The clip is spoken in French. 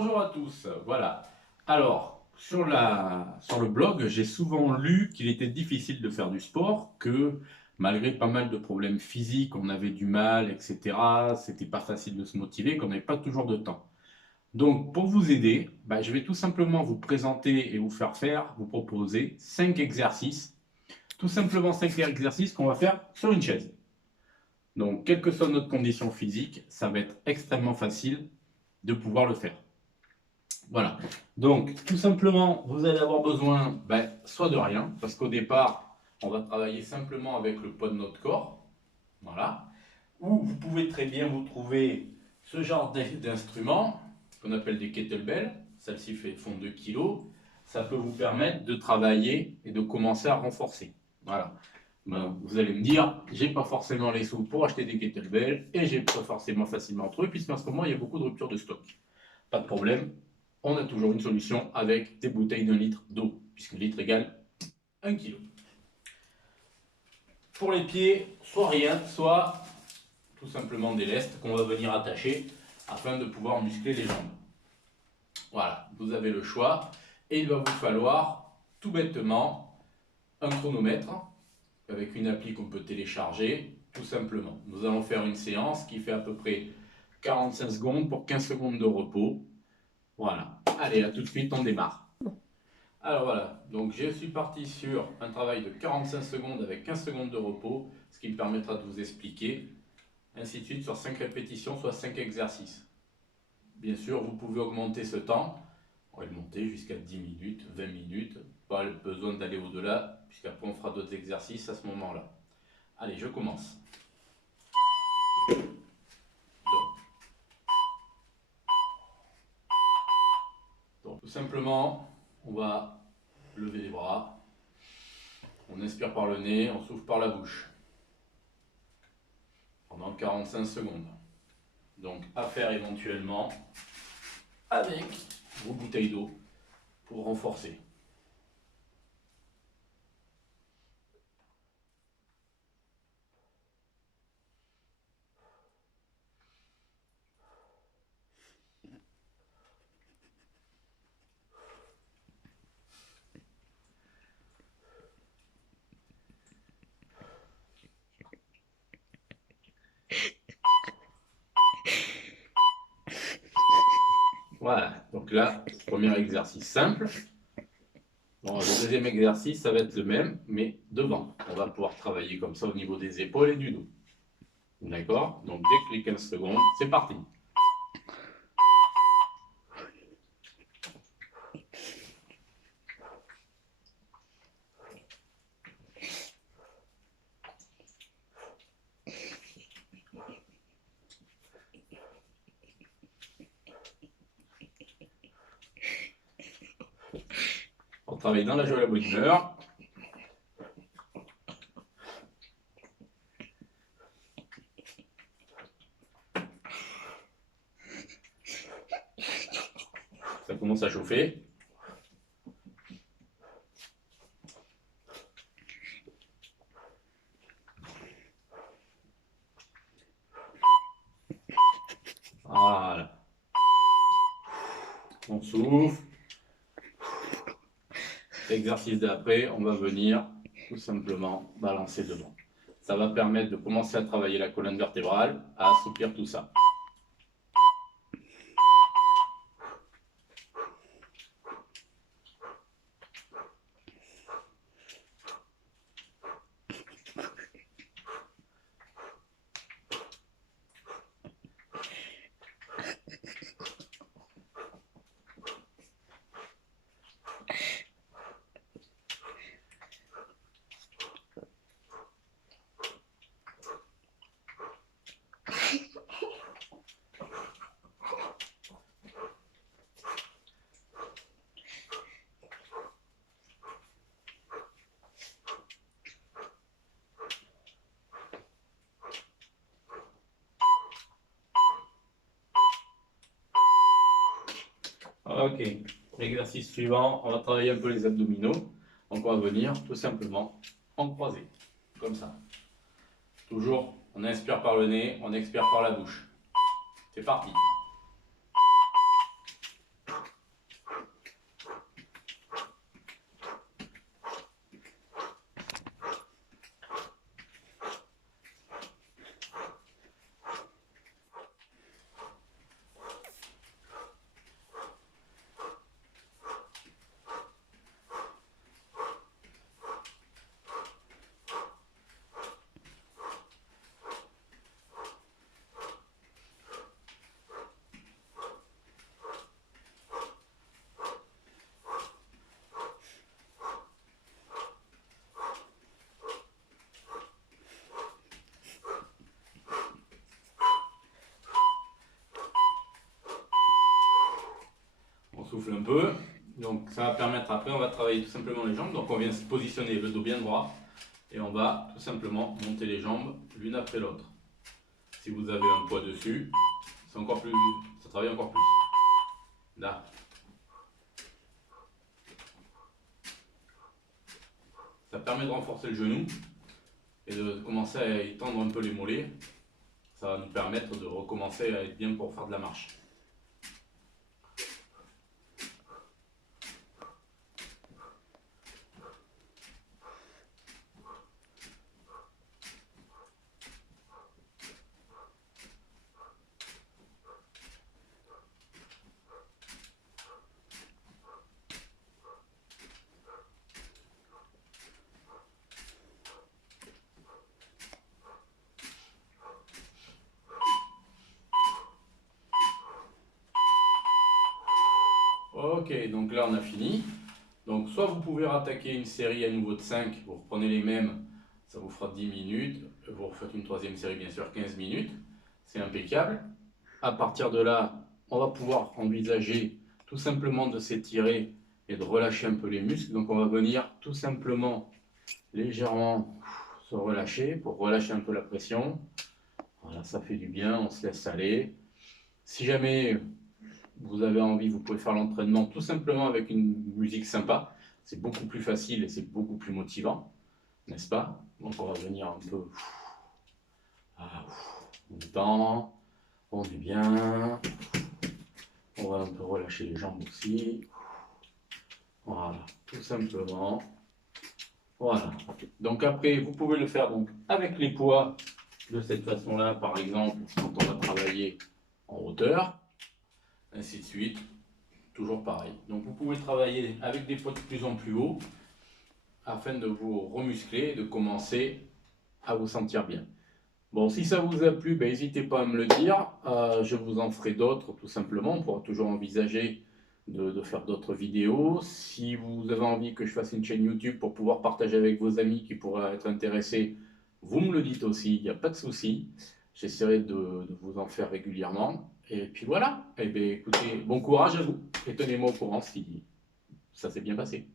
Bonjour à tous, voilà. Alors, sur le blog, j'ai souvent lu qu'il était difficile de faire du sport, que malgré pas mal de problèmes physiques, on avait du mal, etc. C'était pas facile de se motiver, qu'on n'avait pas toujours de temps. Donc, pour vous aider, je vais tout simplement vous présenter et vous proposer 5 exercices, tout simplement 5 exercices qu'on va faire sur une chaise. Donc, quelle que soit notre condition physique, ça va être extrêmement facile de pouvoir le faire. Voilà. Donc, tout simplement, vous allez avoir besoin soit de rien, parce qu'au départ, on va travailler simplement avec le poids de notre corps. Voilà. Ou vous pouvez très bien vous trouver ce genre d'instruments qu'on appelle des kettlebells. Celle-ci font 2 kg. Ça peut vous permettre de travailler et de commencer à renforcer. Voilà. Vous allez me dire, j'ai pas forcément les sous pour acheter des kettlebells et j'ai pas forcément facilement trouvé, puisqu'en ce moment, il y a beaucoup de ruptures de stock. Pas de problème, on a toujours une solution avec des bouteilles d'1 litre d'eau, puisque litre égale 1 kg. Pour les pieds, soit rien, soit tout simplement des lestes qu'on va venir attacher afin de pouvoir muscler les jambes. Voilà, vous avez le choix et il va vous falloir tout bêtement un chronomètre avec une appli qu'on peut télécharger, tout simplement. Nous allons faire une séance qui fait à peu près 45 secondes pour 15 secondes de repos. Voilà, allez, à tout de suite, on démarre. Alors voilà, donc je suis parti sur un travail de 45 secondes avec 15 secondes de repos, ce qui me permettra de vous expliquer, ainsi de suite, sur 5 répétitions, soit 5 exercices. Bien sûr, vous pouvez augmenter ce temps, on va le monter jusqu'à 10 minutes, 20 minutes, pas besoin d'aller au-delà, puisqu'après on fera d'autres exercices à ce moment-là. Allez, je commence. Donc tout simplement, on va lever les bras, on inspire par le nez, on souffle par la bouche. Pendant 45 secondes. Donc à faire éventuellement avec vos bouteilles d'eau pour renforcer. Voilà, donc là, premier exercice simple. Bon, le deuxième exercice, ça va être le même, mais devant. On va pouvoir travailler comme ça au niveau des épaules et du dos. D'accord? Donc dès que les 15 secondes, c'est parti. On travaille dans la joie et la bonne humeur. Ça commence à chauffer. Voilà. On souffle. L'exercice d'après, on va venir tout simplement balancer devant. Ça va permettre de commencer à travailler la colonne vertébrale, à assouplir tout ça. Ok, l'exercice suivant, on va travailler un peu les abdominaux. Donc on va venir tout simplement en croisé, comme ça. Toujours, on inspire par le nez, on expire par la bouche. C'est parti. souffle un peu. Donc ça va permettre, après on va travailler tout simplement les jambes. Donc on vient se positionner le dos bien droit et on va tout simplement monter les jambes l'une après l'autre. Si vous avez un poids dessus, c'est encore plus, ça travaille encore plus. Là. Ça permet de renforcer le genou et de commencer à étendre un peu les mollets. Ça va nous permettre de recommencer à être bien pour faire de la marche. Ok, donc là on a fini. Donc soit vous pouvez rattaquer une série à nouveau de 5, vous reprenez les mêmes, ça vous fera 10 minutes, vous refaites une troisième série bien sûr 15 minutes, c'est impeccable. À partir de là, on va pouvoir envisager tout simplement de s'étirer et de relâcher un peu les muscles. Donc on va venir tout simplement légèrement se relâcher pour relâcher un peu la pression. Voilà, ça fait du bien, on se laisse aller. Si jamais vous avez envie, vous pouvez faire l'entraînement tout simplement avec une musique sympa. C'est beaucoup plus facile et c'est beaucoup plus motivant, n'est-ce pas? Donc on va venir un peu. On détend, on est bien. On va un peu relâcher les jambes aussi. Voilà, tout simplement. Voilà. Donc après, vous pouvez le faire donc avec les poids de cette façon-là, par exemple, quand on va travailler en hauteur, ainsi de suite. Toujours pareil. Donc vous pouvez travailler avec des poids de plus en plus haut afin de vous remuscler et de commencer à vous sentir bien. Bon, si ça vous a plu, n'hésitez pas à me le dire. Je vous en ferai d'autres tout simplement. On pourra toujours envisager de faire d'autres vidéos. Si vous avez envie que je fasse une chaîne YouTube pour pouvoir partager avec vos amis qui pourraient être intéressés, vous me le dites aussi, il n'y a pas de souci. J'essaierai de vous en faire régulièrement. Et puis voilà. Eh bien, écoutez, bon courage à vous et tenez-moi au courant si ça s'est bien passé.